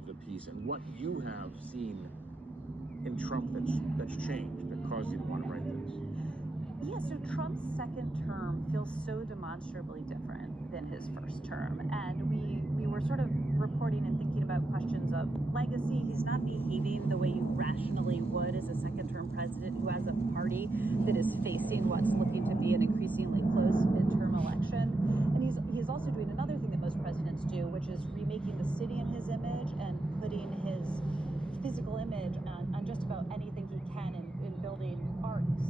of the piece and what you have seen in Trump that's changed that caused you to want to write this. Yeah, so Trump's second term feels so demonstrably different than his first term. And we were sort of reporting and thinking about questions of legacy. He's not behaving the way you rationally would as a second term president who has a party that is facing what's looking to be an increasingly close midterm election. And he's also doing another thing that most presidents do, which is remaking the city in his image and putting his physical image on just about anything he can in building arcs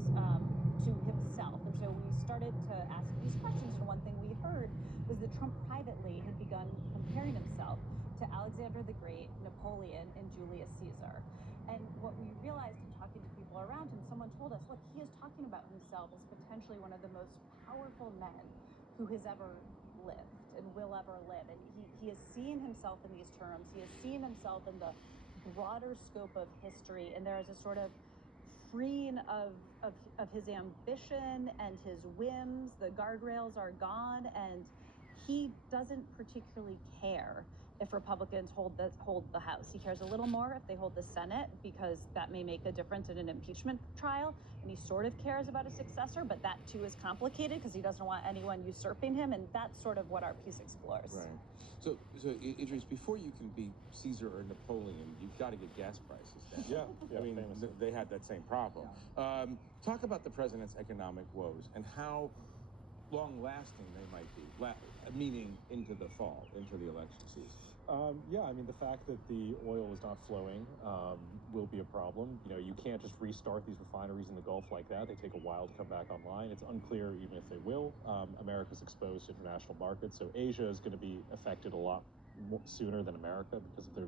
to himself. And so we started to ask these questions, and one thing we heard was that Trump privately had begun comparing himself to Alexander the Great, Napoleon, and Julius Caesar. And what we realized in talking to people around him, someone told us, look, he is talking about himself as potentially one of the most powerful men who has ever lived and will ever live. And he is seeing himself in these terms. He is seeing himself in the broader scope of history, and there is a sort of freeing of his ambition and his whims. The guardrails are gone, and he doesn't particularly care if Republicans hold the House. He cares a little more if they hold the Senate, because that may make a difference in an impeachment trial. And he sort of cares about a successor, but that too is complicated because he doesn't want anyone usurping him. And that's sort of what our piece explores. Right. So Idris, before you can be Caesar or Napoleon, you've got to get gas prices down. Yeah, I mean, famously. they had that same problem. Talk about the president's economic woes and how long-lasting they might be, meaning into the fall, into the election season. Yeah, I mean, the fact that the oil is not flowing will be a problem. You know, you can't just restart these refineries in the Gulf like that. They take a while to come back online. It's unclear even if they will. America's exposed to international markets, so Asia is going to be affected a lot sooner than America because of their